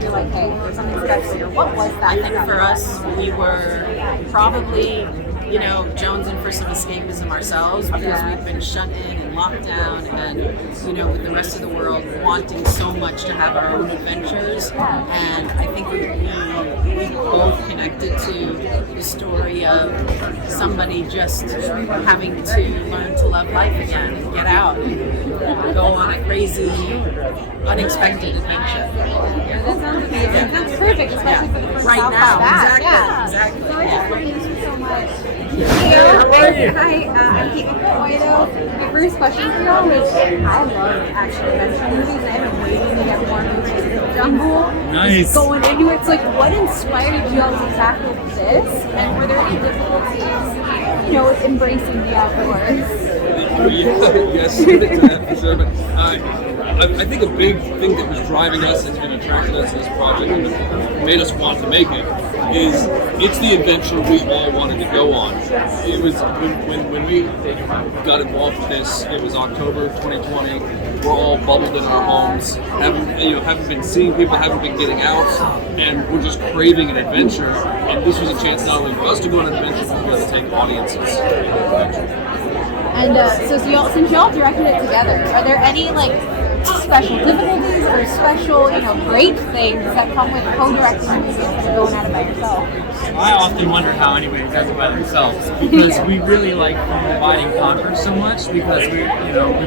you're like, hey, there's something special here? What was that? I think for us, we were probably, jonesing for some escapism ourselves because we've been shut in and locked down and, with the rest of the world wanting so much to have our own adventures. And I think we both connected to the story of somebody just having to learn to love life again and get out and go on a crazy, unexpected adventure. That sounds amazing. That sounds perfect, especially for the first right South now. by that. Exactly. So thank you so much. How are you? Hi, I'm Kate Sanchez. My first question for y'all is, I love action adventure movies, and I've been waiting to get more movies in the jungle. Nice. Just going into it, it's like, what inspired y'all to tackle this? And were there any difficulties, with embracing the outdoors? Yes, to that for sure. But I think a big thing that was driving us and attracting us to this project and that made us want to make it is it's the adventure we all wanted to go on. It was when we got involved with this, it was October 2020. We're all bubbled in our homes, haven't been seeing people, haven't been getting out, and we're just craving an adventure. And this was a chance not only for us to go on an adventure, but for us to take audiences on an adventure. And since y'all directed it together, are there any special difficulties or special, great things that come with co-directing movies and going at it by yourself? I often wonder how anybody does it by themselves, because we really like divide and conquer so much, because we've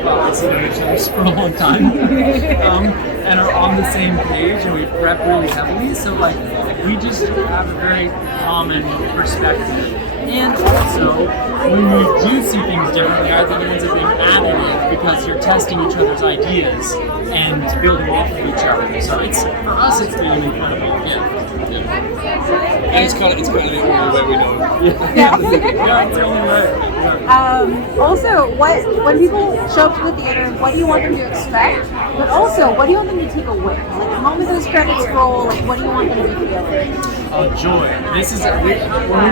obviously known each other for a long time and are on the same page, and we prep really heavily, so we just have a very common perspective. And also, when we do see things differently, I think it ends up being additive because you're testing each other's ideas and building off of each other. So for us, it's been an incredible gift. And it's kind of the only way we know. Yeah. It's the only way. Also, when people show up to the theater, what do you want them to expect? But also, what do you want them to take away? The moment those credits roll, what do you want them to be feeling? Joy. This is when we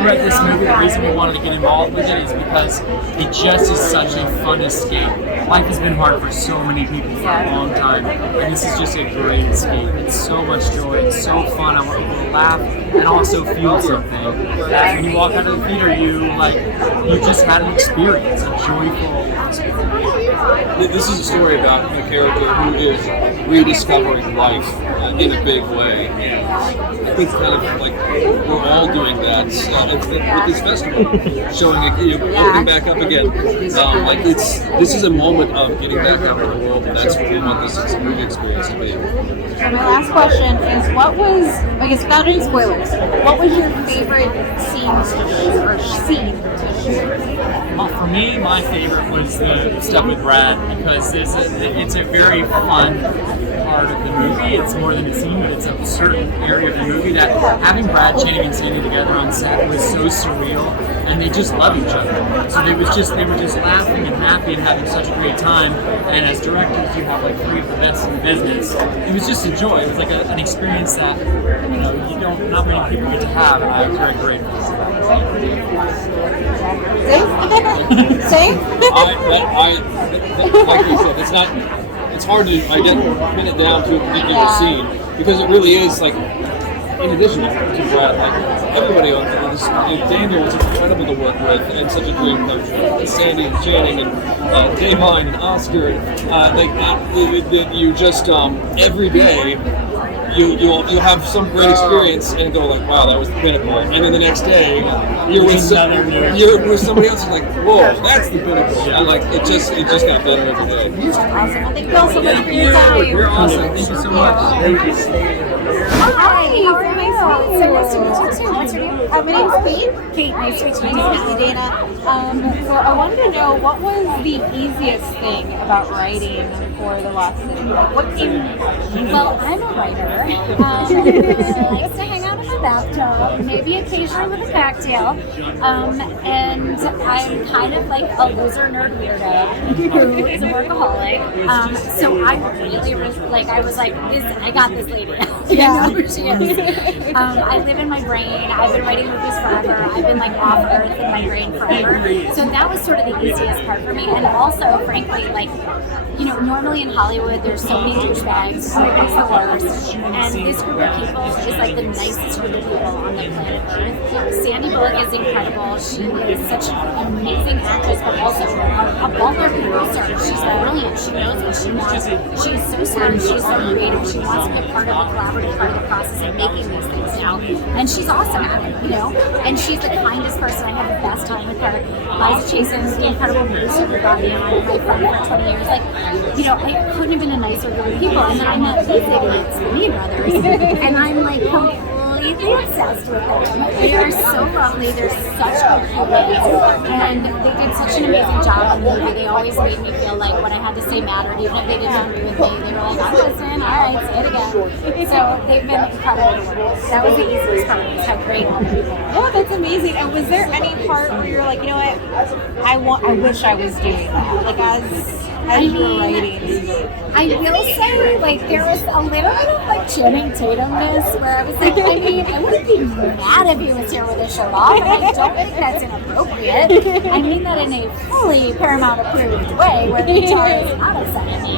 read this movie, the reason we wanted to get involved with it is because it just is such a fun escape. Life has been hard for so many people for a long time, and this is just a great escape. It's so much joy. It's so fun. I want people to laugh and also feel something. When you walk out of the theater, you just had an experience, a joyful experience. This is a story about a character who is rediscovering life in a big way. And I think kind of we're all doing that with this festival, showing it, opening back up again. This is a moment of getting back out in the world, and that's what we want this movie experience to be. So my last question is, without any spoilers, what was your favorite scene to shoot? Well, for me, my favorite was the stuff with Brad, because it's a very fun part of the movie. It's more than a scene, but it's a certain area of the movie that having Brad, Channing, and Sandy together on set was so surreal, and they just love each other. So they were just laughing and happy and having such a great time. And as directors, you have three of the best in the business. It was just a joy. It was an experience that not many people get to have, and I was very grateful. Same? Like you said, it's hard to pin it down to a particular scene, because it really is in addition to Brad, everybody on this, Daniel was incredible to work with and such a dream come true. Sandy and Channing and Davine and Oscar, you just every day you'll have some great experience and go wow, that was the pinnacle, and then the next day you're with somebody else who's whoa, that's the pinnacle. And it just got better every day. Awesome. Well, thank you all so much for your time. You're awesome. Thank you so much. Hi. So nice to meet you too. What's your name? My name's Kate. Kate, nice to meet you. Nice to meet you, Dana. So I wanted to know, what was the easiest thing about writing for The Lost City? What came? Well, I'm a writer. I like to hang out in the bathtub, maybe occasionally with a cocktail. And I'm kind of like a loser nerd weirdo who is a workaholic. So I really was I got this lady. Yeah. She is. I live in my brain. I've been writing movies forever. I've been like off Earth in my brain forever. So that was sort of the easiest part for me. And also, frankly, like, you know, normally in Hollywood, there's so many douchebags. Everybody's the worst. And this group of people is like the nicest group of people on the planet Earth. Sandy Bullock is incredible. She is such an amazing actress, but also a baller producer. She's brilliant. She knows what she wants. She's so smart. She's so creative. She wants to be a part of the collaborative part of the process of making these things now. And she's awesome at it, you know? And she's the kindest person. I have the best time with her. Liza Chasen's the incredible producer who brought me on, my friend for 20 years. Like, you know, I couldn't have been a nicer group of people. And then I met these idiots, the Lee brothers, and I'm like completely obsessed with them. They are so lovely. They're such good humans, and they did such an amazing job on the movie. They always made me feel like what I had to say mattered, even if they didn't agree with me. They were like, I'm listening. All right, say it again. So they've been incredible to work with. That was the easiest part. Was how great all the people were. Oh, that's amazing. And was there any part where you were like, you know what, I wish I was doing that, like as you were writing? I will say, like, there was a little bit of like Channing Tatumness where I was like, I mean, I wouldn't be mad if he was here with his shirt off, but I don't think that's inappropriate. I mean that in a fully Paramount approved way where the HR is not upset at me.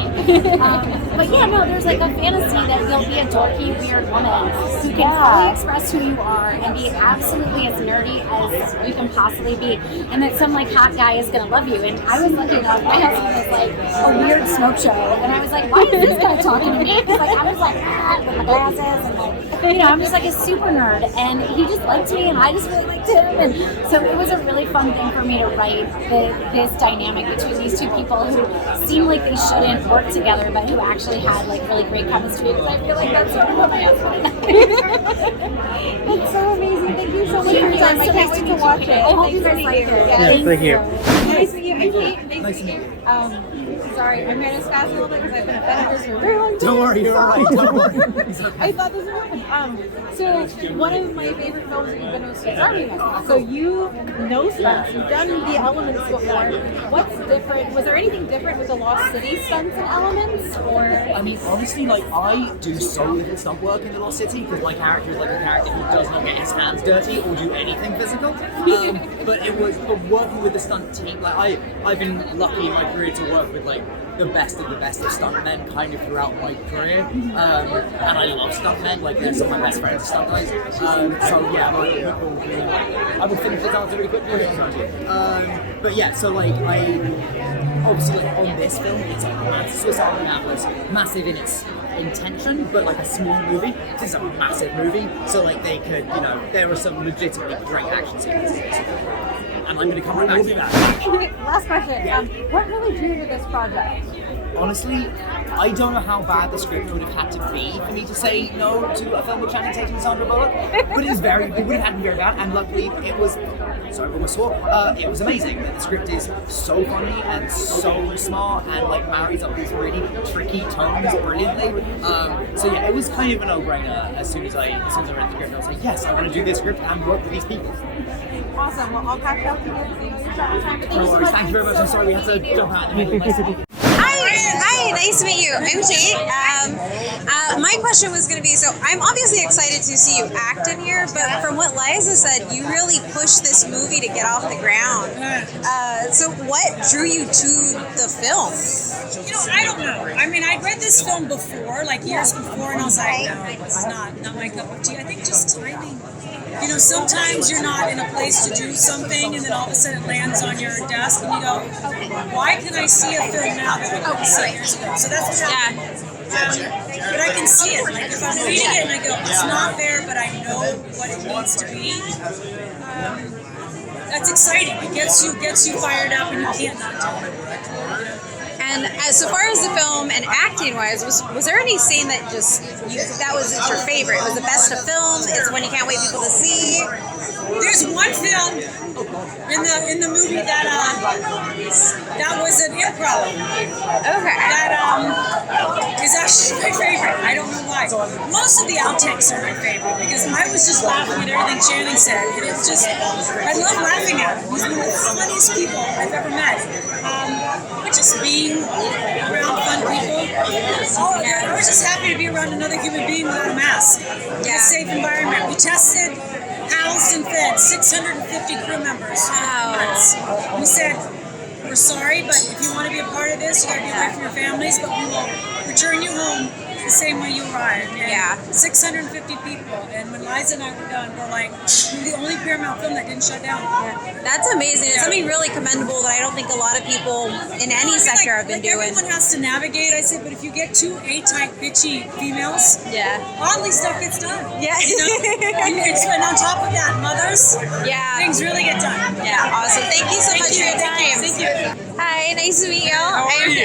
But yeah, no, there's like a fantasy that you'll be a dorky, weird woman who can fully express who you are and be absolutely as nerdy as you can possibly be, and that some like hot guy is gonna love you. And I was lucky enough, my husband was like a weird smoke show, and I was like, why is this guy talking to me? Because like I was like with my glasses and like, you know, I'm just like a super nerd, and he just liked me, and I just really liked him, and so it was a really fun thing for me to write this dynamic between these two people who seem like they shouldn't work together, but who actually had like really great chemistry. Because I feel like that's sort of what my husband and I. That's so amazing. Thank you so much for your time. I can't wait to watch it. I hope you guys like it. Yeah, Thank you. Nice to meet you. I'm Kate. Nice to meet you. Sorry, I'm going to fast a little bit because I've been a fan of yours for a very long time. Don't worry, you're all right. Don't worry. I thought this would happen. So one of my favorite films that you've been was Army Men. So you know stunts. You've done the elements before. What's different? Was there anything different with the Lost City stunts and elements, or? I mean, honestly, like, I do so little stunt work in the Lost City because my character is like a character who does not get his hands dirty or do anything physical. But working with the stunt team, like I've been lucky in my career to work with like the best of stuntmen kind of throughout my career, and I love stuntmen. Like, they're some of my best friends are stunt guys. So yeah, like, I will finish this answer really quickly. But yeah, so like I obviously like on this film, it's a massive Swiss Army knife was massive in its intention, but like a small movie. This is a massive movie, so like they could, you know, there were some legitimately great action sequences. And I'm going to come right back to that. Last question. What really drew you to this project? Honestly, I don't know how bad the script would have had to be for me to say no to a film with Channing Tatum and Sandra Bullock, but it would have had to be very bad, and luckily it was, sorry, I almost swore, it was amazing. The script is so funny and so smart and like marries up these really tricky tones brilliantly. So yeah, it was kind of a no-brainer as soon as I read the script. I was like, yes, I want to do this script and work with these people. Awesome. Well, I'll catch up with you in the time. But No worries, thank you very much. I'm sorry we had to jump out in the middle. Hi, nice to meet you. I'm Kate. My question was going to be, so I'm obviously excited to see you act in here, but from what Liza said, you really pushed this movie to get off the ground. So what drew you to the film? You know, I don't know. I mean, I'd read this film before, like years before, and I was like, no, this is not my cup of tea. I think just timing. You know, sometimes you're not in a place to do something, and then all of a sudden it lands on your desk, and you go, why can I see a film now that I couldn't see years ago? So that's what happened. But I can see it. Like, if I'm reading it and I go, it's not there, but I know what it needs to be, that's exciting. It gets you fired up, and you can't not do it. And so far as the film and acting-wise, was there any scene that was your favorite? It was the best of film. It's one you can't wait people to see. There's one film in the movie that was an improv. Okay. That is actually my favorite. I don't know why. Most of the outtakes are my favorite because I was just laughing at everything Channing said. And it's just, I love laughing at him. He's one of the funniest people I've ever met. But just being around fun people. I was just happy to be around another human being without a mask. In a safe environment. We tested, housed, and fed 650 crew members. Wow. We said, we're sorry, but if you want to be a part of this, you got to be away from your families, but we will return you home the same way you arrived. And 650 people. And when Liza and I were done, we're like, we're the only Paramount film that didn't shut down. That's amazing. It's something really commendable that I don't think a lot of people in any sector have been doing. Everyone has to navigate. I said, but if you get two A-type bitchy females, oddly stuff gets done. Yeah. You know? And on top of that, mothers, things really get done. Yeah, awesome. Thank you so much for your time. Thank you. Hi, nice to meet you. How are you?